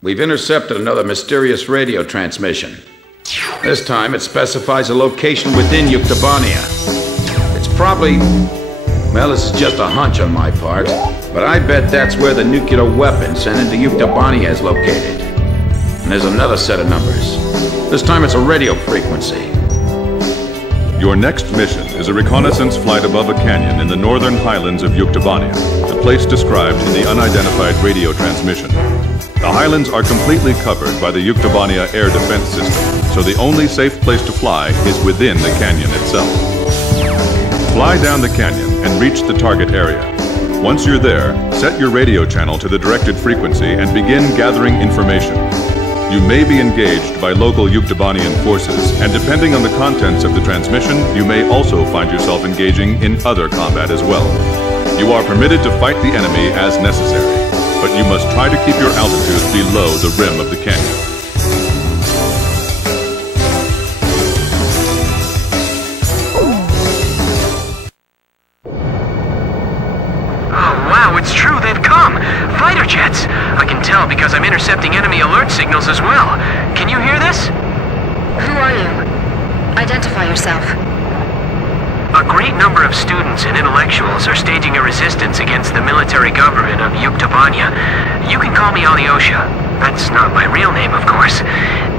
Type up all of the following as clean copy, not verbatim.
We've intercepted another mysterious radio transmission. This time it specifies a location within Yuktobania. It's probably... well, this is just a hunch on my part, but I bet that's where the nuclear weapon sent into Yuktobania is located. And there's another set of numbers. This time it's a radio frequency. Your next mission is a reconnaissance flight above a canyon in the northern highlands of Yuktobania, the place described in the unidentified radio transmission. The highlands are completely covered by the Yuktobania air defense system, so the only safe place to fly is within the canyon itself. Fly down the canyon and reach the target area. Once you're there, set your radio channel to the directed frequency and begin gathering information. You may be engaged by local Yuktobanian forces, and depending on the contents of the transmission, you may also find yourself engaging in other combat as well. You are permitted to fight the enemy as necessary, but you must try to keep your altitude below the rim of the canyon. It's true, they've come! Fighter jets! I can tell because I'm intercepting enemy alert signals as well. Can you hear this? Who are you? Identify yourself. A great number of students and intellectuals are staging a resistance against the military government of Yuktobania. You can call me Alyosha. That's not my real name, of course.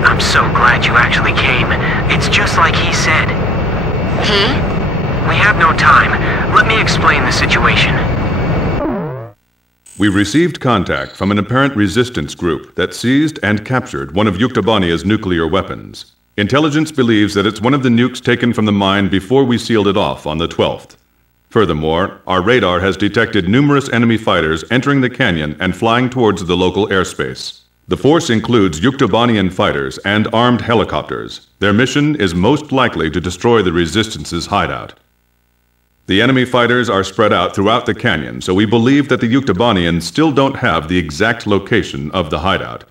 I'm so glad you actually came. It's just like he said. He? We have no time. Let me explain the situation. We received contact from an apparent resistance group that seized and captured one of Yuktobania's nuclear weapons. Intelligence believes that it's one of the nukes taken from the mine before we sealed it off on the 12th. Furthermore, our radar has detected numerous enemy fighters entering the canyon and flying towards the local airspace. The force includes Yuktobanian fighters and armed helicopters. Their mission is most likely to destroy the Resistance's hideout. The enemy fighters are spread out throughout the canyon, so we believe that the Yuktobanians still don't have the exact location of the hideout.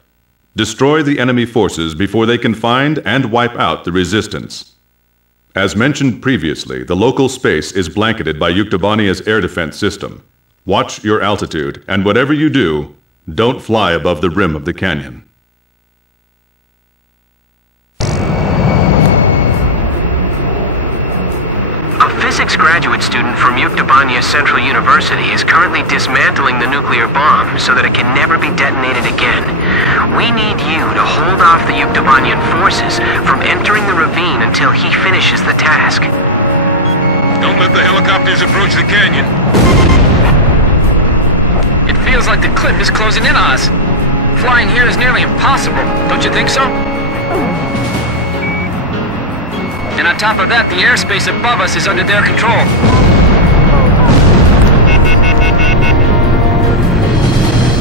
Destroy the enemy forces before they can find and wipe out the Resistance. As mentioned previously, the local space is blanketed by Yuktobania's air defense system. Watch your altitude, and whatever you do, don't fly above the rim of the canyon. Physics graduate student from Yuktobania Central University is currently dismantling the nuclear bomb so that it can never be detonated again. We need you to hold off the Yuktobanian forces from entering the ravine until he finishes the task. Don't let the helicopters approach the canyon. It feels like the cliff is closing in on us. Flying here is nearly impossible, don't you think so? And on top of that, the airspace above us is under their control.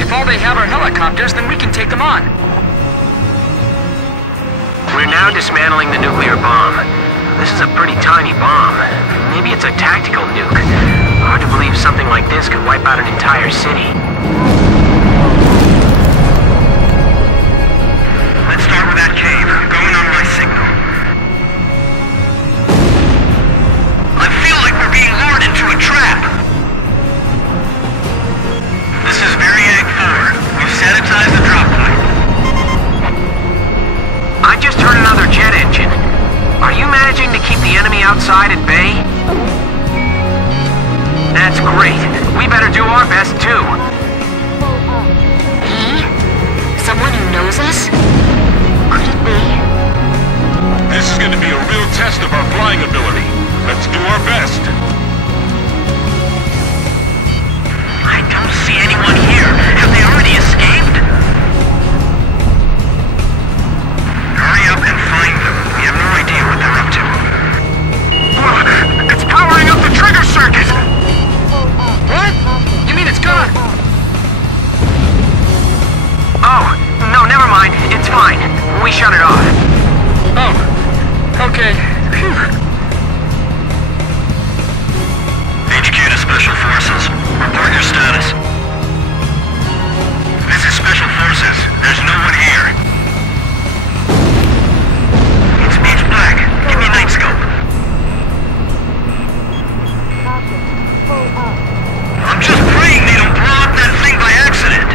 If all they have are helicopters, then we can take them on. We're now dismantling the nuclear bomb. This is a pretty tiny bomb. Maybe it's a tactical nuke. Hard to believe something like this could wipe out an entire city. Let's start with that cave. Going on my signal. Being lured into a trap. This is Variag 4. We've sanitized the drop point. I just heard another jet engine. Are you managing to keep the enemy outside at bay? That's great. We better do our best too. He? Someone who knows us? Could it be? This is going to be a real test of our flying ability. Let's do our best. I don't see anyone here. Have they already escaped? Hurry up and find them. We have no idea what they're up to. It's powering up the trigger circuit! What? You mean it's gonna... Oh, no, never mind. It's fine. We shut it off. Oh, okay. Phew. HQ to Special Forces. Report your status. This is Special Forces. There's no one here. It's pitch black. Give me night scope. I'm just praying they don't blow up that thing by accident.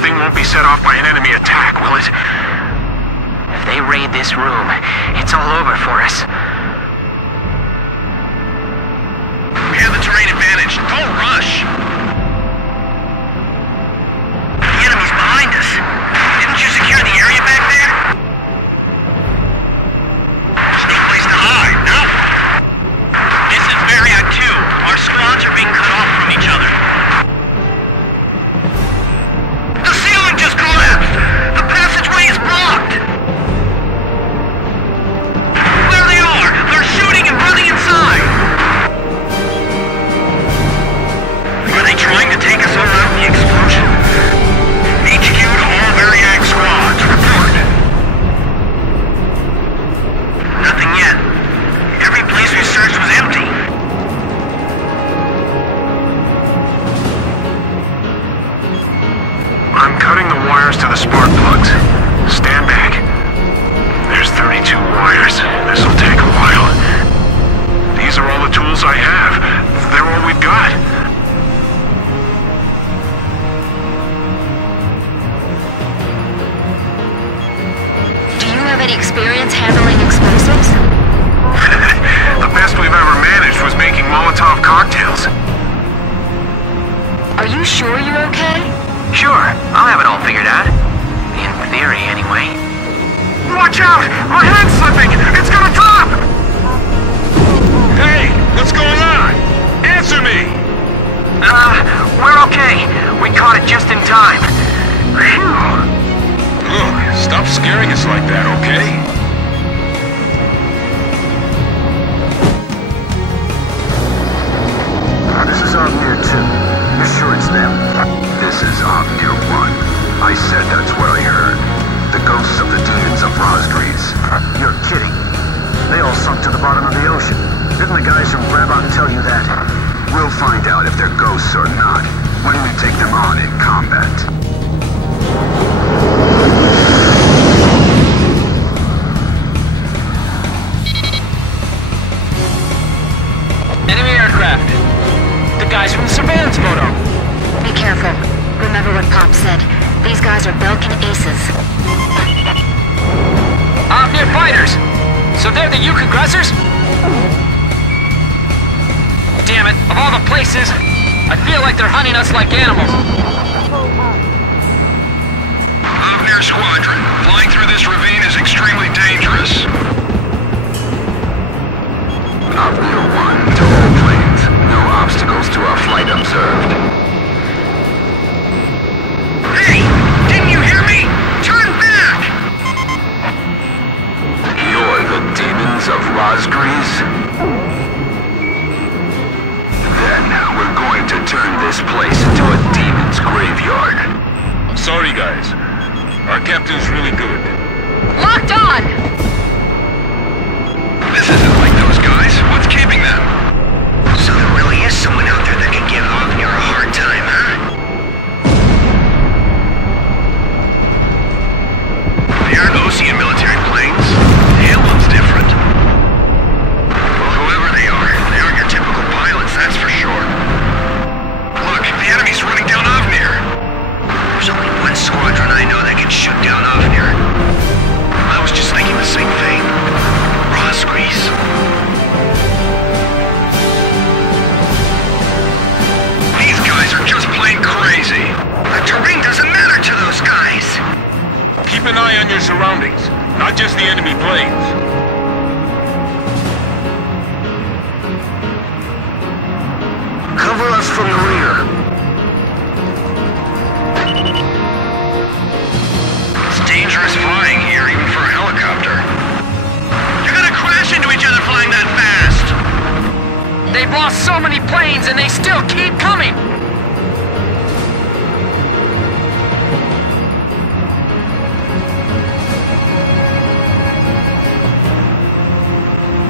thing won't be set off by an enemy attack, will it? If they raid this room, it's all over for us. We have the terrain advantage. Don't rush! The enemy's behind us. Didn't you secure the area back there? There's no place to hide, no? This is Marriott 2. Our squads are being cut off from each other. The ceiling just collapsed! The passageway is blocked! There they are! They're shooting and running inside! Are they trying to take us around the explosion? HQ to all Variag squads, report! Nothing yet. Every place we searched was empty. I'm cutting the wires to the spark plugs. Stand back. There's 32 wires. This'll take a while. These are all the tools I have. They're all we've got. Do you have any experience handling explosives? The best we've ever managed was making Molotov cocktails. Are you sure you're okay? Sure, I'll have it all figured out. In theory, anyway. Watch out! My hand's slipping! It's gonna drop! Hey! What's going on? Answer me! We're okay. We caught it just in time. Phew. Look, stop scaring us like that, okay? This is Omnir 2. You're sure it's them? This is Omnir 1. I said that's what I heard. The ghosts of the demons of Razgriz. You're kidding. They all sunk to the bottom of the ocean. Didn't the guys from Brabant tell you that? We'll find out if they're ghosts or not when we take them on in combat. Enemy aircraft. The guys from the surveillance photo. Be careful. Remember what Pop said. These guys are Belkin aces. Omnir fighters. So they're the Yuk aggressors? Damn it, of all the places, I feel like they're hunting us like animals. Omnir Squadron, flying through this ravine is extremely dangerous. Omnir 1 to all planes. No obstacles to our flight observed. Hey! Didn't you hear me? Turn back! You're the demons of Razgriz? Then we're going to turn this place into a demon's graveyard. Sorry, guys. Our captain's really good. Locked on! This isn't like those guys. What's keeping them? So there really is someone out there that can give Omnir a hard time, huh? They aren't Osean military planes. The emblem's different. Well, whoever they aren't your typical pilots, that's for sure. Look, the enemy's running down Omnir. There's only one squadron I know that can shoot down Omnir. I was just thinking the same thing. Razgriz. These guys are just plain crazy. The terrain doesn't matter to those guys. Keep an eye on your surroundings, not just the enemy planes. Cover us from the rear. It's dangerous flying here, even for a helicopter. You're gonna crash into each other flying that fast. They've lost so many planes and they still keep coming!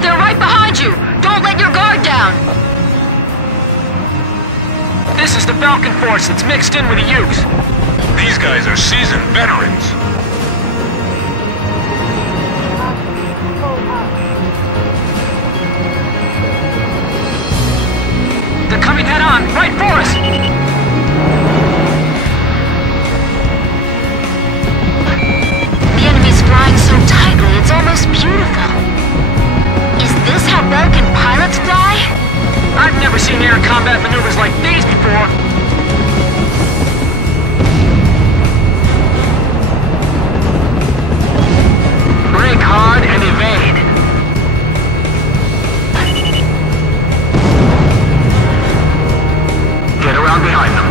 They're right behind you! Don't let your guard down! This is the Falcon Force that's mixed in with the Ukes. These guys are seasoned veterans. They're coming head on, right for us! combat maneuvers like these before. Brake hard and evade. Get around behind them.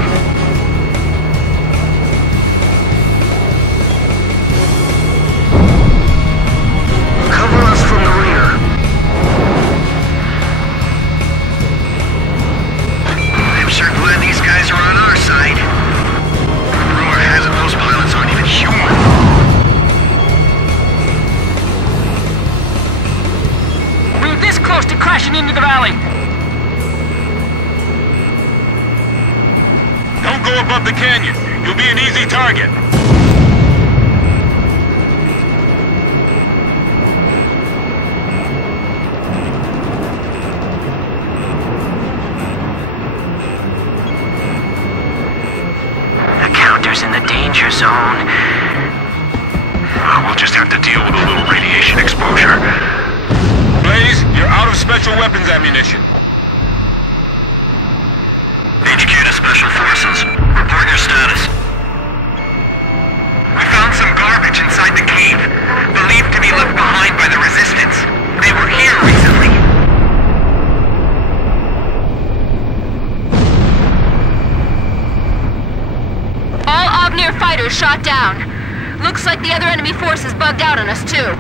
Cover us from the rear. I'm sure glad these guys are on our side. Rumor has it those pilots aren't even human. We were this close to crashing into the valley. Don't go above the canyon. You'll be an easy target. The counter's in the danger zone. We'll just have to deal with a little radiation exposure. Blaze, you're out of special weapons ammunition. HQ to Special Forces. Report your status. We found some garbage inside the cave, believed to be left behind by the Resistance. They were here recently. All Obnir fighters shot down. Looks like the other enemy forces bugged out on us too.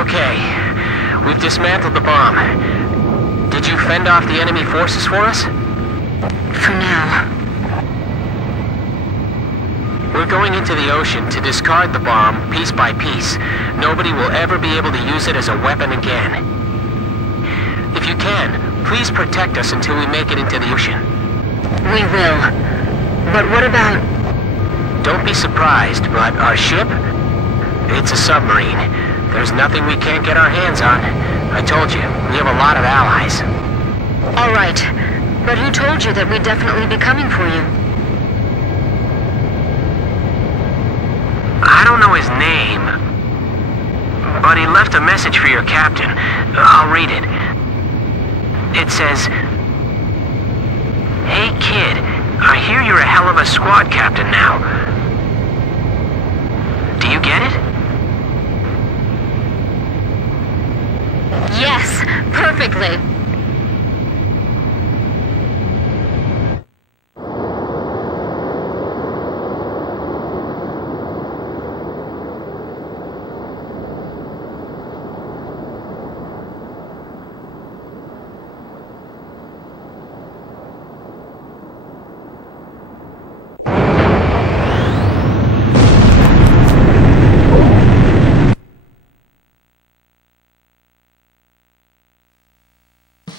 Okay. We've dismantled the bomb. Did you fend off the enemy forces for us? For now. We're going into the ocean to discard the bomb piece by piece. Nobody will ever be able to use it as a weapon again. If you can, please protect us until we make it into the ocean. We will. But what about... Don't be surprised, but our ship? It's a submarine. There's nothing we can't get our hands on. I told you, we have a lot of allies. All right. But who told you that we'd definitely be coming for you? I don't know his name, but he left a message for your captain. I'll read it. It says, "Hey kid, I hear you're a hell of a squad captain now. Do you get it?" Yes, perfectly.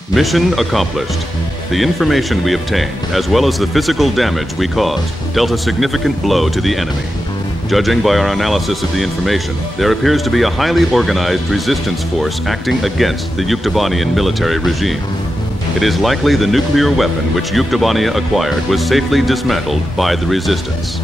Mission accomplished. The information we obtained, as well as the physical damage we caused, dealt a significant blow to the enemy. Judging by our analysis of the information, there appears to be a highly organized resistance force acting against the Yuktobanian military regime. It is likely the nuclear weapon which Yuktobania acquired was safely dismantled by the resistance.